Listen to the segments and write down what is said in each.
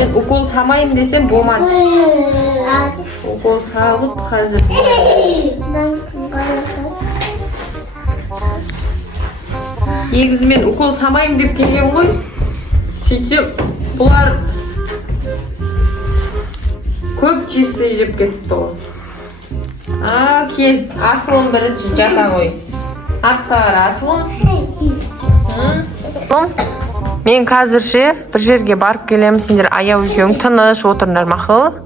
Ben укол салмайын desem болмады. Укол салып қазір. Негізі мен укол салмайын деп келген ғой. Сөйтсем бұлар көп чипсы жеп кетті ғой. Кел, асылым бірінші жата ғой. Артқа қара асылым. Мен қазірше бір жерге барып келемін, сендер аяу үшеуің тыныш отырыңдар мақұл.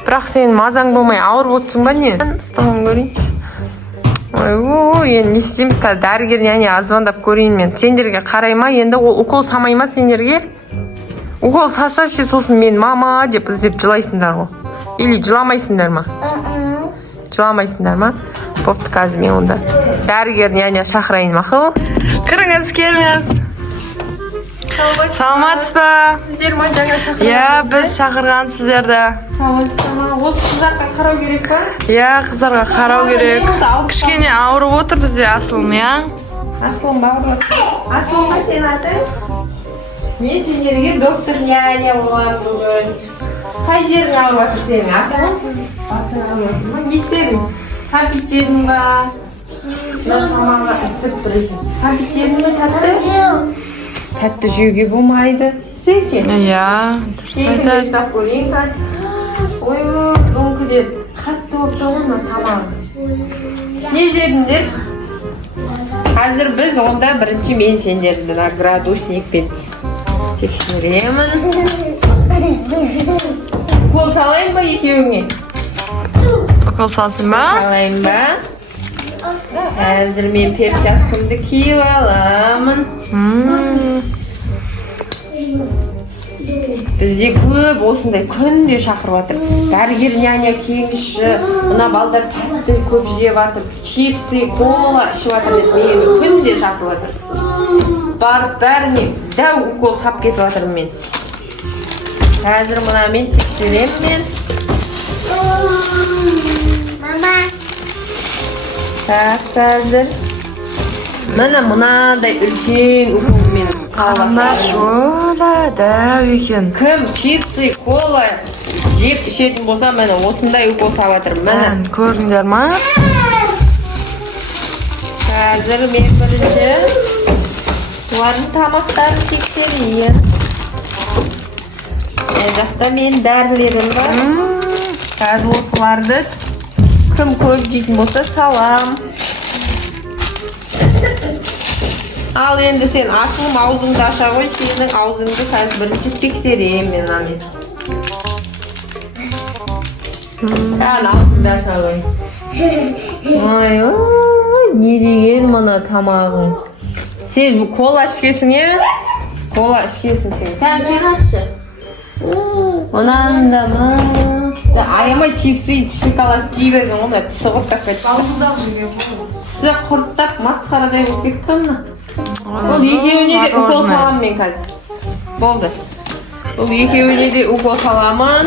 Бірақ сен мазаң болмай ауырып отырсың ба не? Ұстағын көрейін. Енді не істейміз қазір дәрігер яғни звондап көрейін мен. Сендерге қарай ма, енді ол укол салмай ма сендерге? Укол салса ше сосын мен мама деп іздеп жылайсыңдар ғой. Или жыламайсыңдар ма? Жыламайсыңдар ма? Бопты қазір мен онда дәрігер яғни шақырайын мақұл. Кіріңіз, келіңіз. Саламатсыз ба? Сіздер ма жаңа шақырған? Иә, біз шақырған сіздерді. Саламатсыз ма? Осы қыздарға қарау керек па? Иә, қыздарға қарау керек. Кішкене ауырып отыр бізде Асылым, иә? Асылым бауырлар. Асылымға сен атың? Мен сендерге доктор няня болған бүгін. Қай жерің ауырып жатыр сенің? Асылым? Басың ауырып жатыр ма? Не істедің? Кәмпит жедің ба? Тамағы ісіп тұр екен. Кәмпит жедің ба тәтті? Тәтті жеуге болмайды. Сенке? Иә, дұрыс айтады. Ой, дөңкілер қатты болып тұрған ма тамағы? Не жедіңдер? Қазір біз онда бірінші мен сендерді градусникпен тексеремін. Укол салайын ба екеуіңе? Укол салсын ба? Салайын ба? Қазір мен перчаткамды киіп аламын. Бізде көп осындай күнде шақырып жатыр. Дәрігер няня келіңізші, мына балдар тәтті көп жеп жатыр, чипсы, кола ішіп жатыр деп мені күнде шақырып жатыр. Барып бәріне дәу укол сап кетіп жатырмын мен. Қазір мына мен тексеремін мен. Мама. Қазір міне мынадай үлкен уколмен дәу екен. Кім чипсы, кола жеп ішетін болса, міне осындай укол салып жатырмын. Міне көрдіңдер ма? Қазір мен бірінші олардың тамақтарын тексерейін. Жақта мен дәрілерім бар. Қазір осыларды кім көп жейтін болса салам. Ал енді сен Асылым аузыңды аша ғой, сенің аузыңды қазір бірінші тексерейін мен амен. Сән аузыңды аша ғой. Ой, не деген мұны тамағың. Сен кола ішкесің е? Кола ішкесің сен. Сен ашшы. Онанда ма? Аямай чипсы, шоколад жей берген ғой, тісі құрттап кетті. Балбұздақ жеген ғой. Тісі құрттап масқарадай болып кетті ма? Бұл екеуіне де укол саламын мен қазір. Болды. Бұл екеуіне де укол саламын.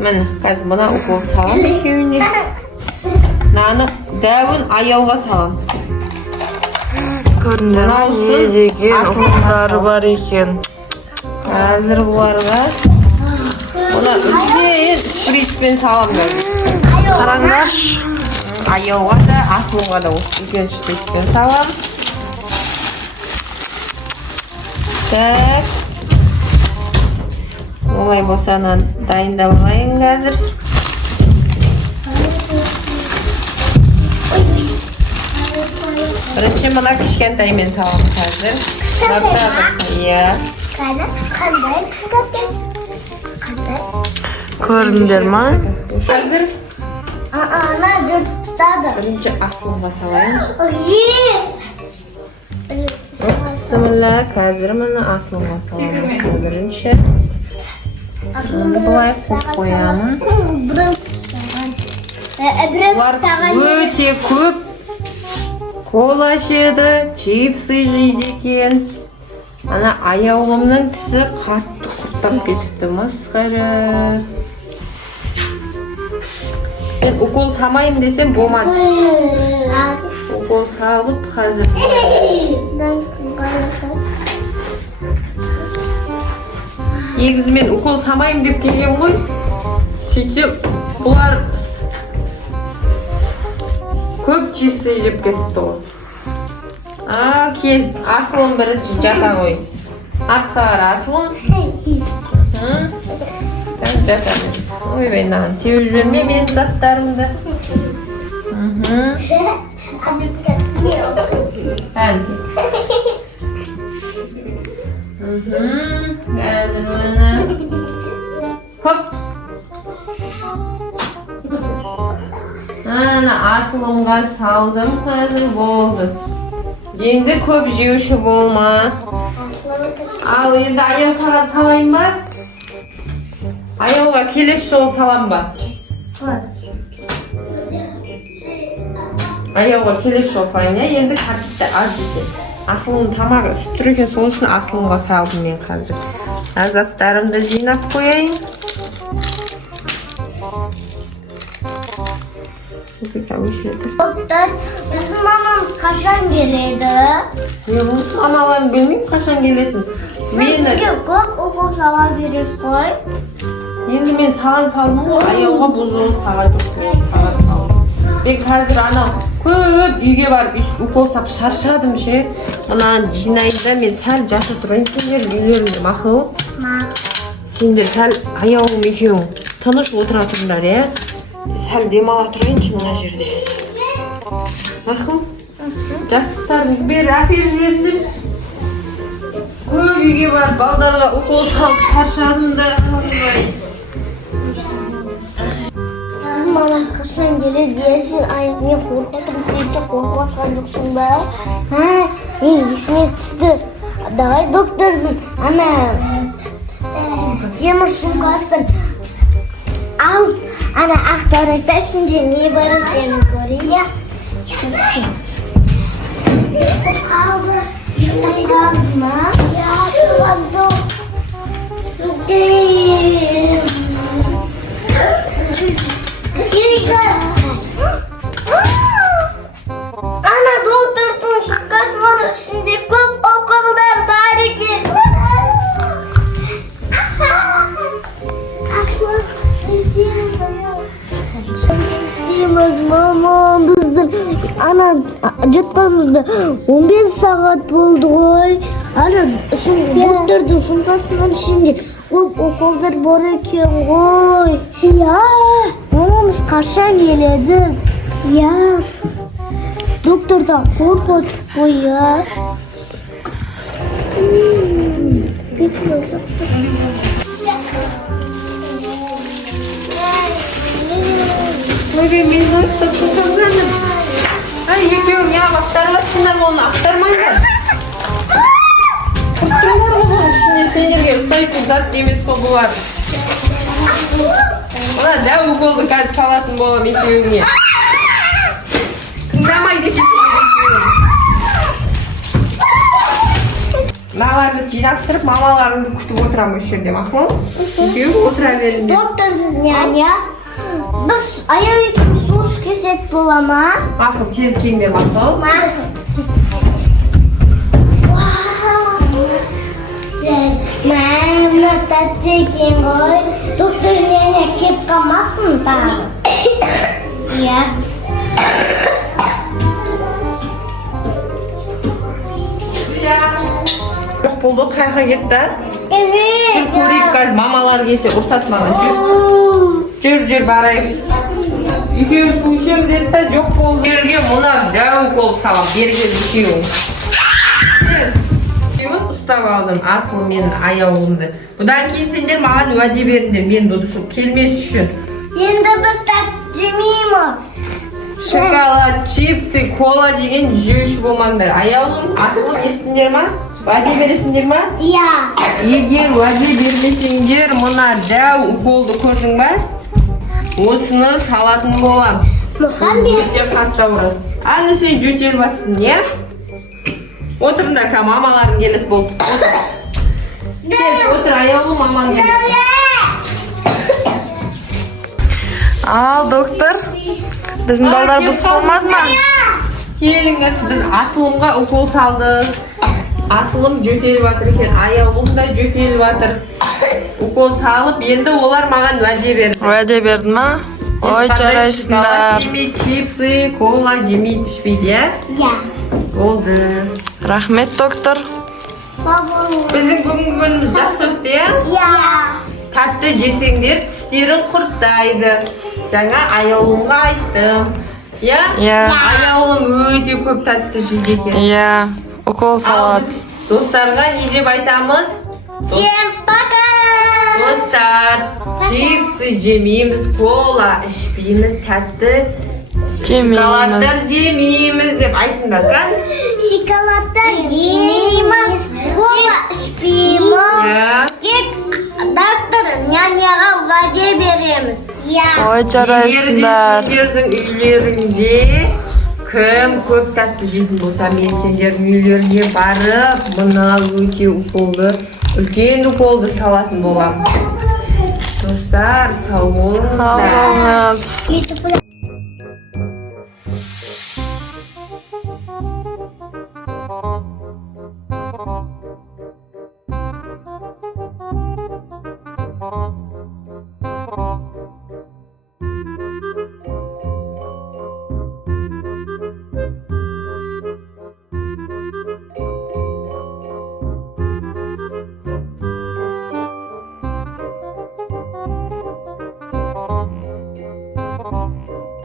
Міне, қазір мына укол саламын екеуіне. Наны дәуін аяуға саламын. Көріндер не деген уколдары бар екен. Қазір бұларға оны үлкен шприцпен саламын. Қараңдар. Аяуға да, Асылымға да үлкен шприцпен салам. Так. Олай болса дайындап алайын қазір. Бірінші мына кішкентаймен салам қазір. Иә. Көріндер ма? Қазір Ана дұрыстады. Бірінші Асылымға салайын. Бісміллә, қазір мені Асылымға салайын. Бірінші бұлай қойып қоямын. Бұлар өте көп кола жеді, чипсы жейді екен. Ана аяулымның тісі қатты құрттап кетіпті, масқара. Ben укол салмайын desem болмады. Укол салып қазір. негізі мен укол салмаймын деп келген ғой. Сөйтсем бұлар көп чипсы жеп кетіпті ғой. Кел, Асылым бірінші жата ғой. Артқа қара Асылым. Жата. Ойбай, наған теуіп жіберме мен заттарымды. Қазір оны. Хоп. Ана Асылымға салдым, қазір болды. Енді көп жеуші болма. Ал енді аяу саған салайын ба? Аяуға келесі жолы салам ба? Аяуға келесі жолы салайын, енді картитті аз жесе. Асылымның тамағы ісіп тұр екен, сол үшін Асылымға салдым мен қазір. Азаттарымды жинап қояйын. Доктор, bizim mamamız kaçan geledi? Аналарын білмеймін қашан келетін. Bizге көп укол сала беріп қой. Енді мен саған салдым ғой, аяуға бұл жолы саған жоқ. Мен қазір анау көп үйге барып укол сап шаршадым ше. Мынаны жинайын да мен сәл жата тұрайын, сендер үйлеріңде мақұл. Сендер сәл аяуым екеуің тыныш отыра тұрыңдар, иә? Сәл демала тұрайыншы мына жерде. Мақұл? Жастықтарыңды бері әкеліп жіберіңдерші. Көп үйге барып балдарға укол салып шаршадым да. Мамам kaçan geledi diyorsun. Ay ne korkuttum. Sen çok korkutkan yoksun be. İsmi tuttu. Давай doktorun. Ana. Semir sumkasın. Al. Ana ahtaretta şimdi ne barın seni görüyor. Kaldı. Kaldı mı? Ya kaldı. Değil. Ana doldurdum kasmanın şimdi көп okullar bari ki. Aslan isteyemez mamam bizden. Ana jatqanımızda 15 saat oldu koy. Ana doldurdum sumkasından şimdi көп okullar бар екен ғой. Ya. Mamamız kaçan geledi. Ya. Doktordan korkutup koyuyor. Ойбай, мен зойықты тұтылғаным. Екеуің я ақтармасыңдар оны ақтармайдар. Құрттың бар ғой бұның ішінде сендерге ұстайтын зат емес қой бұлар. Ona dәу уколды қазір салатын болам екеуіңе. Тыңдамайды екенсіңдер екеуің. Мыналарды жинастырып, мамаларыңды күтіп отырамын осы жерде, мақұл? Екеуің отыра беріңдер. Доктор няня, біз аяу екеуміз су ішкесек бола ма? Мақұл, тез келіңдер, мақұл? Мақұл. Мама, тәтті екен ғой. Доктор няня кеп қалмасын ба? Иә. Жоқ болды, қайға кетті? Жүр көрейік қазір мамалар келсе ұрсат маған, жүр. Жүр, барайық. Екеуі су ішем деді да, жоқ болды. Берге мұна дәу укол салам, берген екеуің. Ұстап алдым Асыл менің аяуымды. Бұдан кейін сендер маған уәде беріңдер, мен дұрысы келмес үшін. Енді біз тәп жемейміз. Шоколад, чипсы, кола деген жеуші болмаңдар. Аяулым, Асылым естіңдер ма? Уәде бересіңдер ма? Иә. Егер уәде бермесеңдер, мына дәу уколды көрдің ба? Осыны салатын болам. Өте қатты ауырады. Аны сен жөтеліп жатсың, не? Отырыңдар, мамаларың келеді болды. Отыр, аяулым, мамаң келеді. Ал, доктор, біздің балдар бұзық болмады ма? Келіңіз, біз Асылымға укол салдық. Асылым жөтеліп жатыр екен, аяулым да жөтеліп жатыр. укол салып, енді олар маған уәде берді. Уәде берді ма? Ой, жарайсыңдар. Жемейді, чипсы, кола жемейді, ішпейді, иә? Иә. Болды. Рахмет, доктор. Сау болыңыз. Біздің бүгінгі күніміз жақсы өтті, иә? Иә. Тәтті жесеңдер, тістерің құрттайды. Жаңа аяулымға айттым. Иә? Иә. Аяулым өте көп тәтті жейді екен. Иә, укол Ал салады. біз достарға не деп айтамыз? Всем пока. Достар, чипсы жемейміз, кола ішпейміз, тәтті шоколадтар Жемейміз. жемейміз деп айтыңдар, қан? Шоколадтар жемейміз, кола ішпейміз. Иә. Тек доктор няняға уәде береміз. Иә. Ой, жарайсыңдар. Сендердің үйлеріңде кім көп тәтті жейтін болса, мен сендердің үйлеріне барып, мына өте уколды, үлкен уколды салатын болам. Достар, сау болыңыздар. Сау болыңыз. YouTube